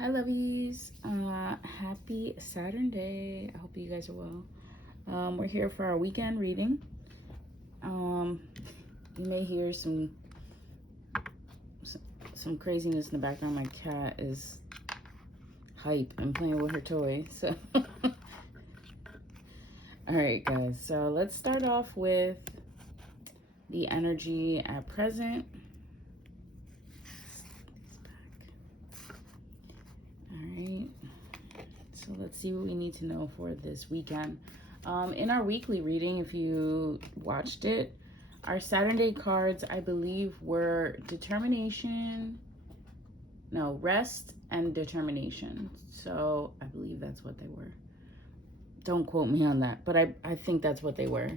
Hi, lovies. Happy Saturday. I hope you guys are well. We're here for our weekend reading. You may hear some craziness in the background. My cat is hype and playing with her toy. So, all right, guys. So let's start off with the energy at present. All right. So let's see what we need to know for this weekend. In our weekly reading, if you watched it, our Saturday cards, I believe, were rest and determination. So I believe that's what they were. Don't quote me on that, but I think that's what they were.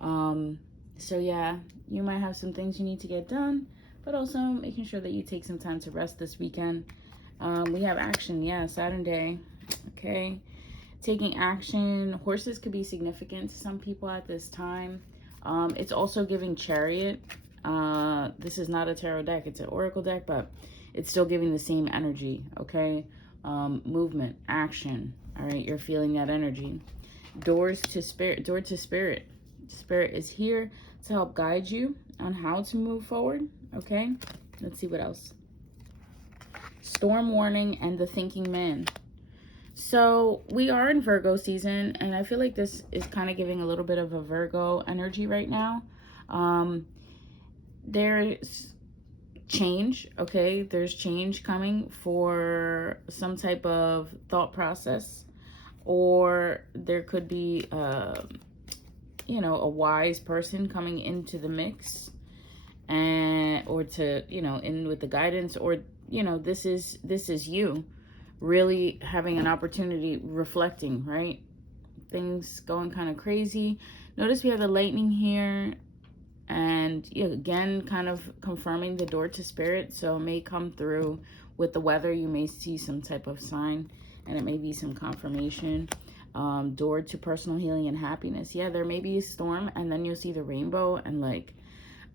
So yeah, you might have some things you need to get done, but also making sure that you take some time to rest this weekend. We have action, yeah, Saturday. Okay, taking action. Horses could be significant to some people at this time. It's also giving Chariot. This is not a tarot deck, it's an oracle deck, but it's still giving the same energy. Okay, movement, action. All right, you're feeling that energy. Door to spirit. Spirit is here to help guide you on how to move forward. Okay, let's see what else. Storm warning and the thinking man. So we are in Virgo season, and I feel like this is kind of giving a little bit of a Virgo energy right now. There's change, okay? There's change coming for some type of thought process, or there could be, a wise person coming into the mix, or to, in with the guidance, or, this is you really having an opportunity, reflecting, right? Things going kind of crazy. Notice we have the lightning here, and again, kind of confirming the door to spirit. So it may come through with the weather. You may see some type of sign, and it may be some confirmation. Door to personal healing and happiness. Yeah, there may be a storm, and then you'll see the rainbow, and like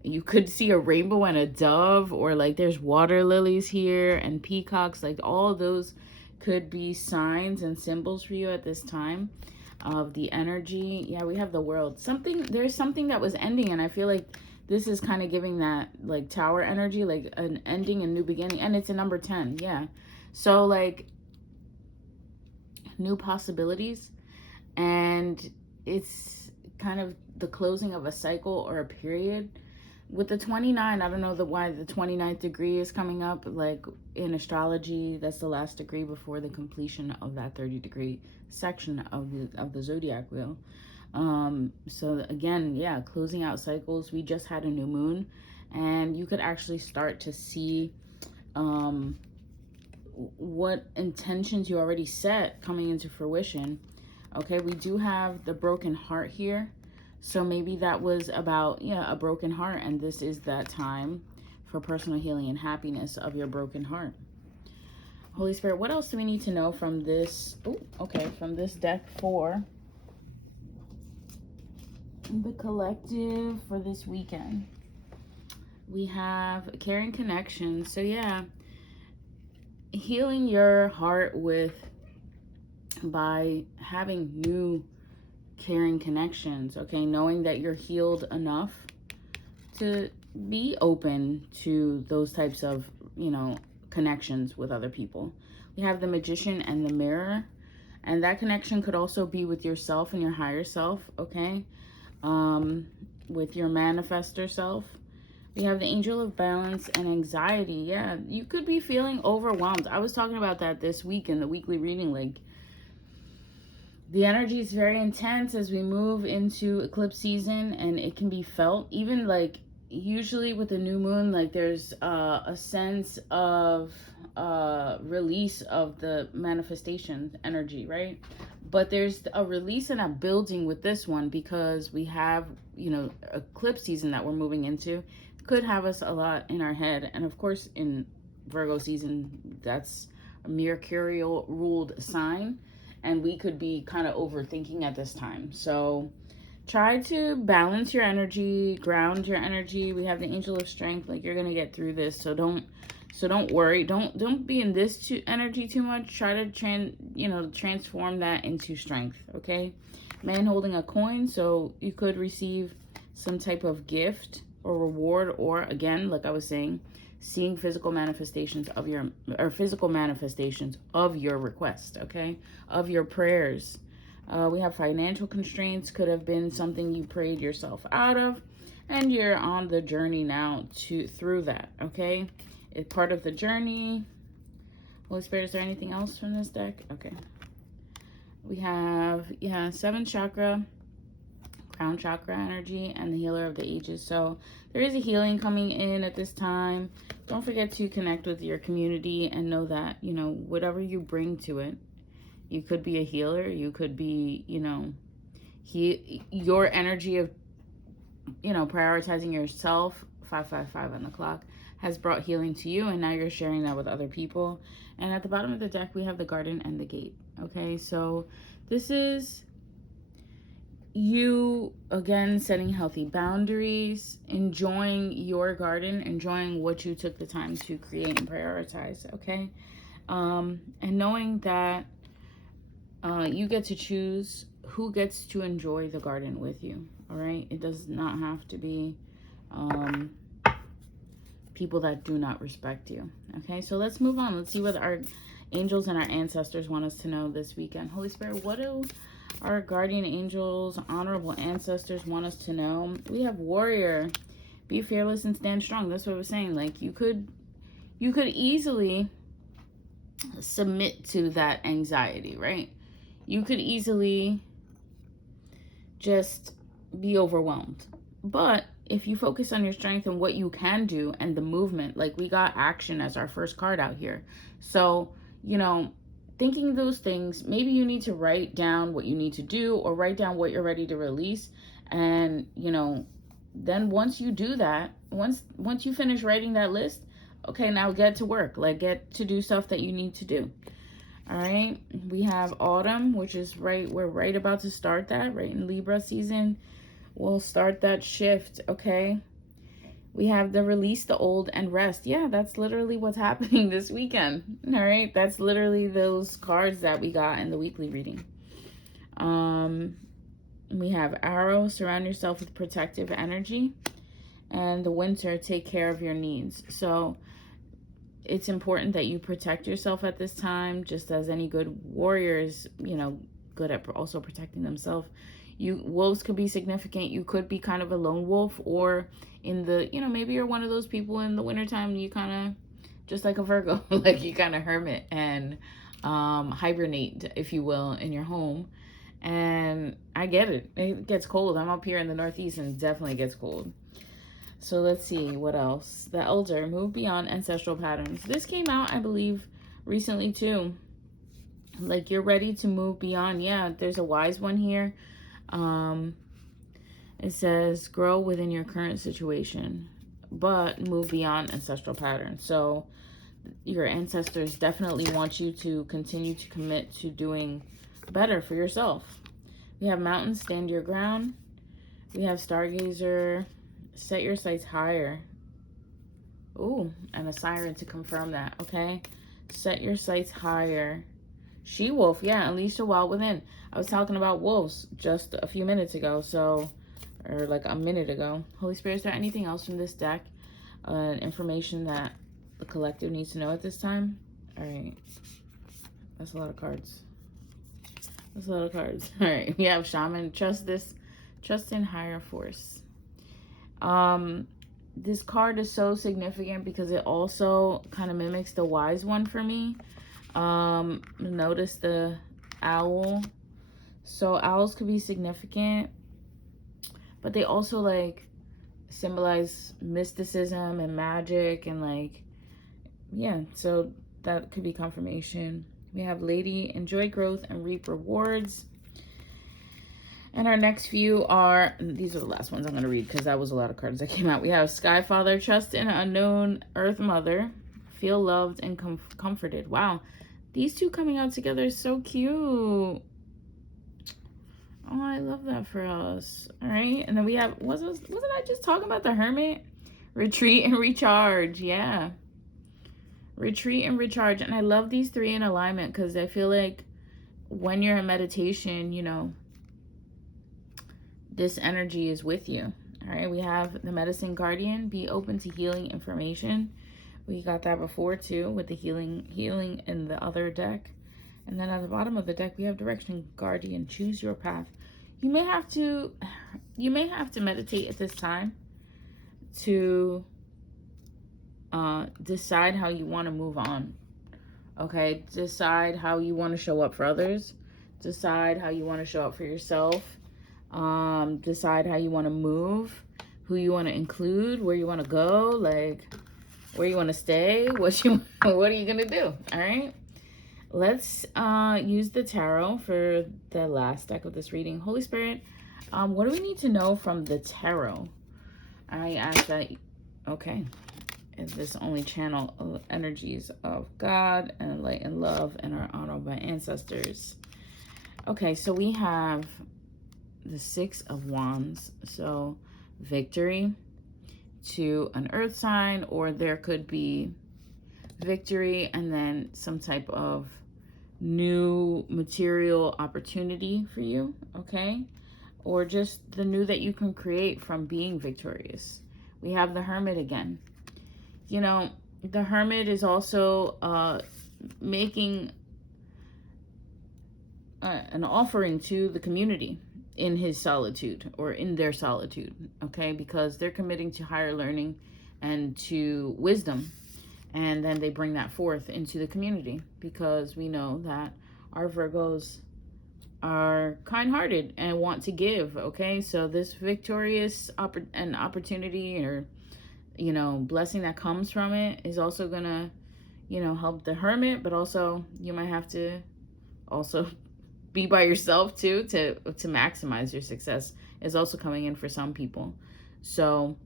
you could see a rainbow and a dove, or like there's water lilies here and peacocks. Like all of those could be signs and symbols for you at this time of the energy. Yeah, we have the world. There's something that was ending, and I feel like this is kind of giving that like tower energy, like an ending and new beginning. And it's a number 10. Yeah, so like new possibilities, and it's kind of the closing of a cycle or a period. With the 29, I don't know why the 29th degree is coming up. Like in astrology, that's the last degree before the completion of that 30-degree section of the zodiac wheel. So again, yeah, closing out cycles. We just had a new moon, and you could actually start to see what intentions you already set coming into fruition. Okay, we do have the broken heart here. So maybe that was about, a broken heart, and this is that time for personal healing and happiness of your broken heart. Holy Spirit, what else do we need to know from this? From this deck for the collective for this weekend. We have caring connection. So yeah, healing your heart by having new caring connections. Okay, knowing that you're healed enough to be open to those types of connections with other people. We have the Magician and the Mirror, and that connection could also be with yourself and your higher self. Okay, with your manifestor self. We have the Angel of Balance and Anxiety. Yeah, you could be feeling overwhelmed. I was talking about that this week in the weekly reading. Like, the energy is very intense as we move into eclipse season, and it can be felt. Even like usually with the new moon, like there's a sense of release of the manifestation energy, right? But there's a release and a building with this one, because we have, eclipse season that we're moving into. Could have us a lot in our head. And of course, in Virgo season, that's a mercurial ruled sign, and we could be kind of overthinking at this time. So try to balance your energy, ground your energy. We have the Angel of Strength. Like, you're going to get through this. So don't So don't worry. Don't be in this energy too much. Try to transform that into strength, okay? Man holding a coin, so you could receive some type of gift or reward, or again, like I was saying, seeing physical manifestations of your request, okay? Of your prayers. We have financial constraints, could have been something you prayed yourself out of, and you're on the journey now through that, okay? It's part of the journey. Holy Spirit, is there anything else from this deck? Okay. We have, 7th chakra, crown chakra energy, and the healer of the ages. So there is a healing coming in at this time. Don't forget to connect with your community and know that, whatever you bring to it, you could be a healer. You could be, your energy of, prioritizing yourself, 555 on the clock, has brought healing to you, and now you're sharing that with other people. And at the bottom of the deck, we have the garden and the gate. Okay, so this is you, again, setting healthy boundaries, enjoying your garden, enjoying what you took the time to create and prioritize, okay? And knowing that you get to choose who gets to enjoy the garden with you, all right? It does not have to be people that do not respect you. Okay, so let's move on. Let's see what our angels and our ancestors want us to know this weekend. Holy Spirit, what do our guardian angels, honorable ancestors want us to know? We have warrior. Be fearless and stand strong. That's what I was saying. Like you could easily submit to that anxiety, right? You could easily just be overwhelmed. But if you focus on your strength and what you can do and the movement, like we got action as our first card out here. So, thinking those things, maybe you need to write down what you need to do or write down what you're ready to release. And, then once you do that, once you finish writing that list, okay, now get to work. Like get to do stuff that you need to do. All right. We have autumn, which is we're right about to start that, right in Libra season. We'll start that shift, okay? We have the release the old and rest. Yeah, that's literally what's happening this weekend, all right? That's literally those cards that we got in the weekly reading. We have arrow, surround yourself with protective energy. And the winter, take care of your needs. So it's important that you protect yourself at this time, just as any good warriors, good at also protecting themselves. Wolves could be significant. You could be kind of a lone wolf, or in the, maybe you're one of those people in the wintertime, you kind of, just like a Virgo, like you kind of hermit and hibernate, if you will, in your home. And I get it. It gets cold. I'm up here in the Northeast and it definitely gets cold. So let's see, what else? The elder, move beyond ancestral patterns. This came out, I believe, recently too. Like you're ready to move beyond. Yeah, there's a wise one here. It says grow within your current situation, but move beyond ancestral patterns. So your ancestors definitely want you to continue to commit to doing better for yourself. We have mountains, stand your ground. We have stargazer, set your sights higher. Ooh, and a siren to confirm that, okay? Set your sights higher. She-wolf, yeah, unleash the wild within. I was talking about wolves just a few minutes ago, or like a minute ago. Holy Spirit, is there anything else from this deck? Information that the collective needs to know at this time? All right. That's a lot of cards. All right, we have shaman, trust in higher force. This card is so significant because it also kind of mimics the wise one for me. Notice the owl. So owls could be significant, but they also like symbolize mysticism and magic and like, yeah, so that could be confirmation. We have lady, enjoy growth and reap rewards. And our next few are, these are the last ones I'm going to read because that was a lot of cards that came out. We have Sky Father, trust in unknown Earth Mother, feel loved and comforted. Wow, these two coming out together is so cute. Oh, I love that for us. All right, and then we have, wasn't I just talking about the Hermit? Retreat and recharge, yeah. retreat and recharge. And I love these three in alignment because I feel like when you're in meditation, you know, this energy is with you. All right, we have the Medicine Guardian, be open to healing information. We got that before too with the healing in the other deck. And then at the bottom of the deck, we have Direction Guardian, choose your path. You may have to meditate at this time to decide how you want to move on. Okay, decide how you want to show up for others. Decide how you want to show up for yourself. Decide how you want to move, who you want to include, where you want to go, like where you want to stay, what are you gonna do? All right, let's use the tarot for the last deck of this reading. Holy Spirit, what do we need to know from the tarot? I ask that. Okay, is this only channel energies of God and light and love and our honorable ancestors? Okay, so we have the Six of Wands, so victory to an earth sign, or there could be victory and then some type of new material opportunity for you, okay? Or just the new that you can create from being victorious. We have the Hermit again. You know, the Hermit is also making an offering to the community in his solitude or in their solitude, okay? Because they're committing to higher learning and to wisdom. And then they bring that forth into the community because we know that our Virgos are kind-hearted and want to give, okay? So this victorious opportunity or, you know, blessing that comes from it is also gonna, you know, help the Hermit, but also you might have to also be by yourself too to maximize your success is also coming in for some people. So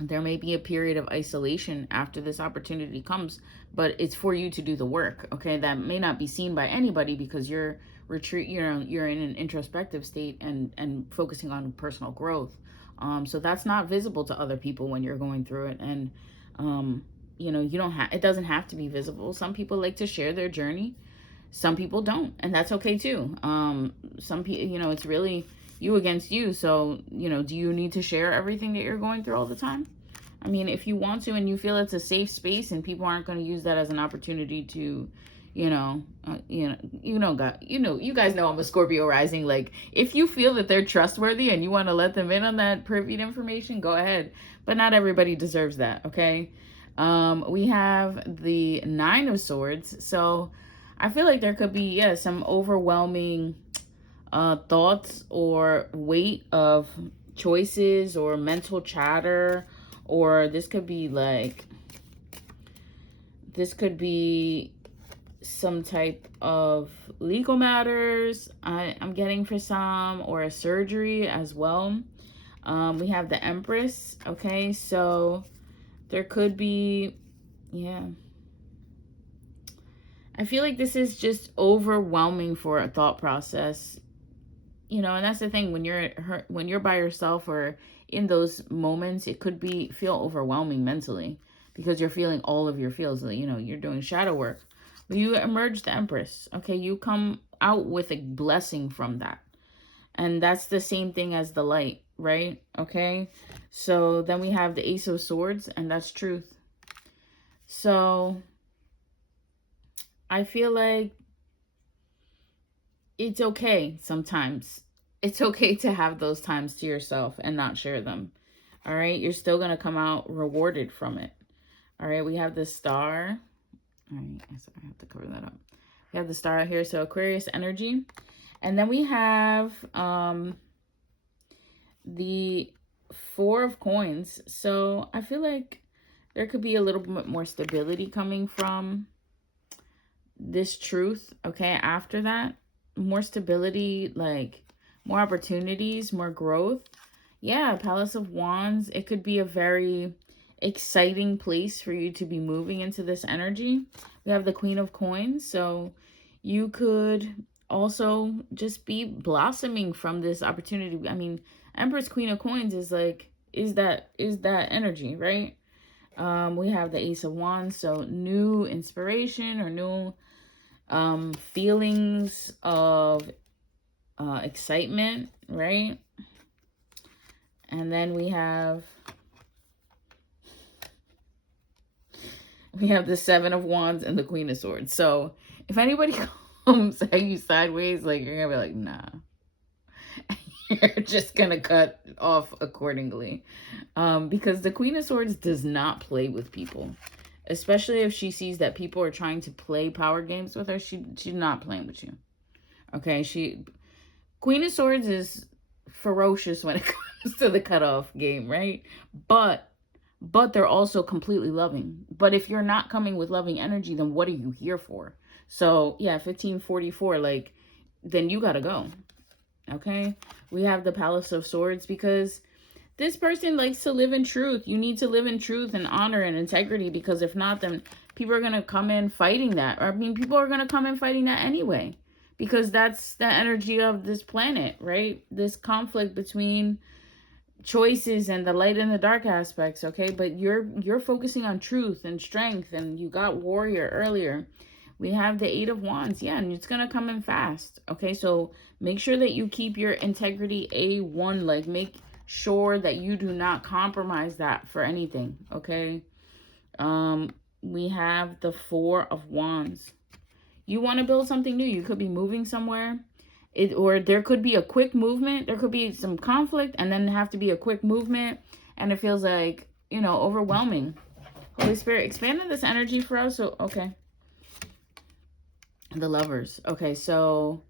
there may be a period of isolation after this opportunity comes, but it's for you to do the work, okay? That may not be seen by anybody because you're in an introspective state and focusing on personal growth. So that's not visible to other people when you're going through it. And you know, it doesn't have to be visible. Some people like to share their journey. Some people don't, and that's okay too. Some people, you know, it's really you against you. So, you know, do you need to share everything that you're going through all the time? I mean, if you want to and you feel it's a safe space and people aren't going to use that as an opportunity to, you guys know I'm a Scorpio rising. Like, if you feel that they're trustworthy and you want to let them in on that privied information, go ahead. But not everybody deserves that, okay? We have the Nine of Swords. So I feel like there could be, some overwhelming thoughts or weight of choices or mental chatter, or this could be some type of legal matters I'm getting for some, or a surgery as well. We have the Empress, okay? So there could be, I feel like this is just overwhelming for a thought process, you know, and that's the thing, when you're by yourself or in those moments, it could feel overwhelming mentally because you're feeling all of your feels, you know, you're doing shadow work. But you emerge the Empress, okay? You come out with a blessing from that. And that's the same thing as the light, right? Okay? So then we have the Ace of Swords, and that's truth. So I feel like it's okay sometimes. It's okay to have those times to yourself and not share them. All right? You're still going to come out rewarded from it. All right? We have the Star. All right, so I have to cover that up. We have the Star here, so Aquarius energy. And then we have the Four of Coins. So I feel like there could be a little bit more stability coming from this truth, okay? After that, more stability, like more opportunities, more growth. Yeah, Palace of Wands. It could be a very exciting place for you to be moving into this energy. We have the Queen of Coins, so you could also just be blossoming from this opportunity. I mean, Empress, Queen of Coins is like is that energy, right? We have the Ace of Wands, so new inspiration or new feelings of excitement, right? And then we have the Seven of Wands and the Queen of Swords. So if anybody comes at you sideways, like, you're gonna be like, nah. You're just gonna cut off accordingly. Because the Queen of Swords does not play with people. Especially if she sees that people are trying to play power games with her, she's not playing with you. Okay, Queen of Swords is ferocious when it comes to the cutoff game, right? But they're also completely loving. But if you're not coming with loving energy, then what are you here for? So yeah, 1544, like, then you gotta go. Okay, we have the Palace of Swords because this person likes to live in truth. You need to live in truth and honor and integrity, because if not, then people are going to come in fighting that. Or, I mean, people are going to come in fighting that anyway, because that's the energy of this planet, right? This conflict between choices and the light and the dark aspects, okay? But you're focusing on truth and strength, and you got warrior earlier. We have the Eight of Wands. Yeah, and it's going to come in fast, okay? So make sure that you keep your integrity A1. Like, make sure that you do not compromise that for anything, okay? We have the Four of Wands. You want to build something new. You could be moving somewhere. Or there could be a quick movement. There could be some conflict, and then have to be a quick movement, and it feels like, you know, overwhelming. Holy Spirit, expanding this energy for us. So, okay. The Lovers. Okay, so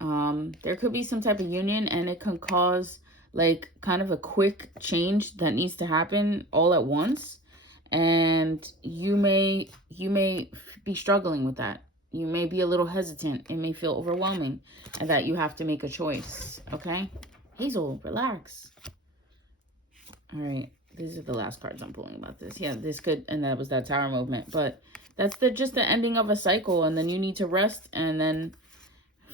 there could be some type of union, and it can cause like kind of a quick change that needs to happen all at once, and you may be struggling with that. You may be a little hesitant. It may feel overwhelming, and that you have to make a choice. Okay, Hazel, relax. All right, these are the last cards I'm pulling about this. Yeah, this could, and that was that Tower movement, but that's just the ending of a cycle, and then you need to rest, and then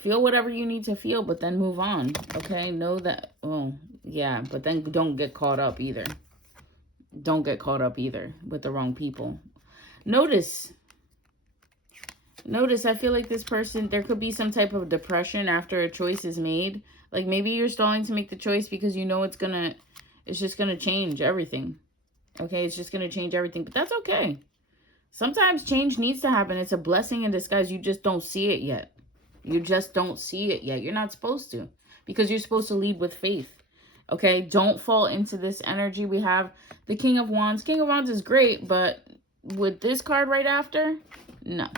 feel whatever you need to feel, but then move on, okay? Know that, oh, yeah, but then don't get caught up either. Don't get caught up either with the wrong people. Notice, I feel like this person, there could be some type of depression after a choice is made. Like, maybe you're stalling to make the choice because you know it's just gonna change everything, okay? It's just gonna change everything, but that's okay. Sometimes change needs to happen. It's a blessing in disguise. You just don't see it yet. You just don't see it yet. You're not supposed to, because you're supposed to lead with faith. Okay, don't fall into this energy. We have the King of Wands. King of Wands is great, but with this card right after, no.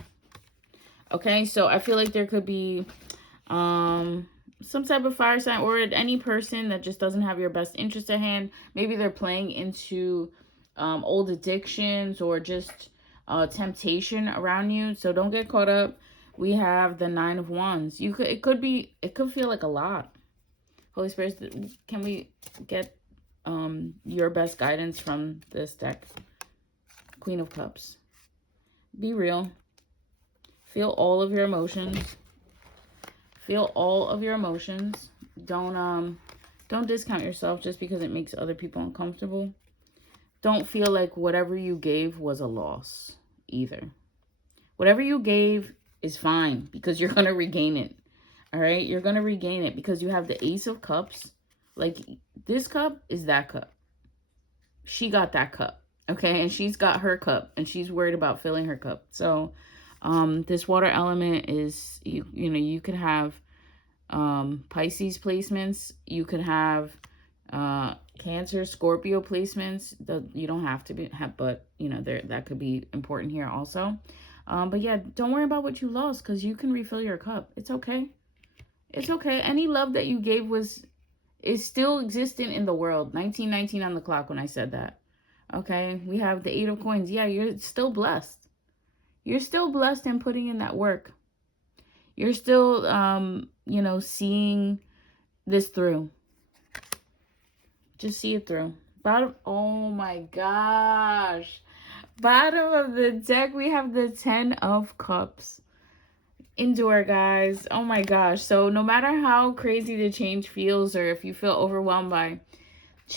Okay, so I feel like there could be some type of fire sign, or any person that just doesn't have your best interest at hand. Maybe they're playing into old addictions, or just temptation around you. So don't get caught up. We have the Nine of Wands. It could feel like a lot. Holy Spirit, can we get your best guidance from this deck? Queen of Cups. Be real. Feel all of your emotions. Feel all of your emotions. Don't discount yourself just because it makes other people uncomfortable. Don't feel like whatever you gave was a loss either. Whatever you gave is fine, because you're going to regain it. All right? You're going to regain it, because you have the Ace of Cups. Like, this cup is that cup. She got that cup. Okay? And she's got her cup, and she's worried about filling her cup. So, this water element is, you know, you could have Pisces placements. You could have Cancer, Scorpio placements. You don't have to have, but you know, that could be important here also. But yeah, don't worry about what you lost, because you can refill your cup. It's okay. It's okay. Any love that you gave is still existent in the world. 1919 on the clock when I said that. Okay, we have the Eight of Coins. Yeah, you're still blessed. You're still blessed in putting in that work. You're still, you know, seeing this through. Just see it through. Bottom, oh my gosh. Bottom of the deck, we have the Ten of Cups. Endure, guys. Oh my gosh. So no matter how crazy the change feels, or if you feel overwhelmed by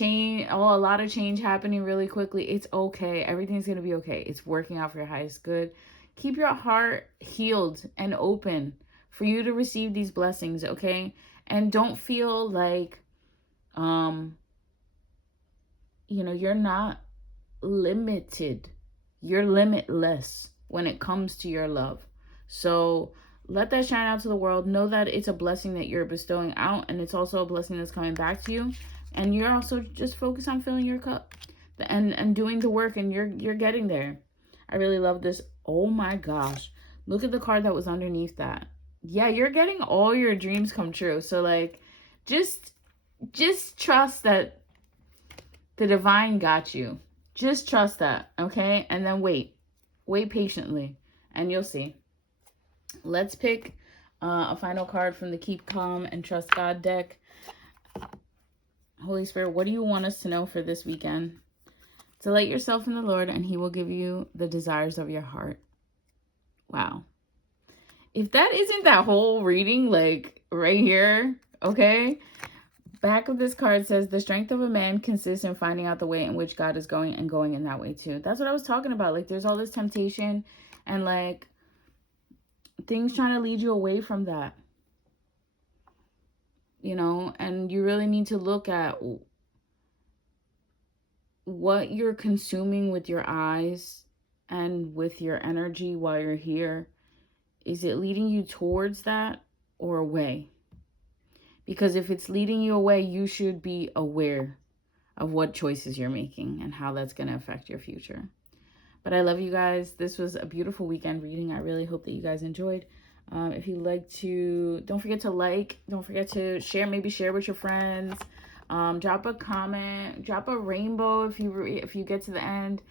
a lot of change happening really quickly. It's okay. Everything's going to be okay. It's working out for your highest good. Keep your heart healed and open for you to receive these blessings, okay? And don't feel like you're not limited. You're limitless when it comes to your love. So let that shine out to the world. Know that it's a blessing that you're bestowing out, and it's also a blessing that's coming back to you. And you're also just focused on filling your cup and doing the work, and you're getting there. I really love this. Oh my gosh. Look at the card that was underneath that. Yeah, you're getting all your dreams come true. So like just trust that the divine got you. Just trust that, okay? And then wait. Wait patiently, and you'll see. Let's pick a final card from the Keep Calm and Trust God deck. Holy Spirit, what do you want us to know for this weekend? Delight yourself in the Lord, and He will give you the desires of your heart. Wow. If that isn't that whole reading, like right here, okay? Back of this card says, the strength of a man consists in finding out the way in which God is going and going in that way too. That's what I was talking about. Like, there's all this temptation and like things trying to lead you away from that. And you really need to look at what you're consuming with your eyes and with your energy while you're here. Is it leading you towards that or away? Because if it's leading you away, you should be aware of what choices you're making and how that's going to affect your future. But I love you guys. This was a beautiful weekend reading. I really hope that you guys enjoyed. If you like to, don't forget to like, don't forget to share, maybe share with your friends. Drop a comment, drop a rainbow if you get to the end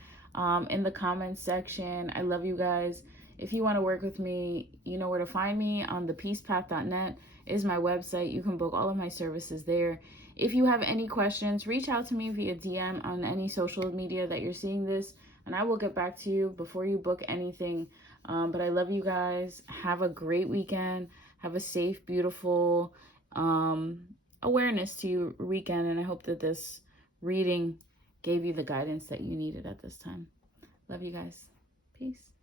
in the comments section. I love you guys. If you want to work with me, you know where to find me. On thepeacepath.net is my website. You can book all of my services there. If you have any questions, reach out to me via DM on any social media that you're seeing this, and I will get back to you before you book anything. But I love you guys. Have a great weekend. Have a safe, beautiful awareness to your weekend. And I hope that this reading gave you the guidance that you needed at this time. Love you guys. Peace.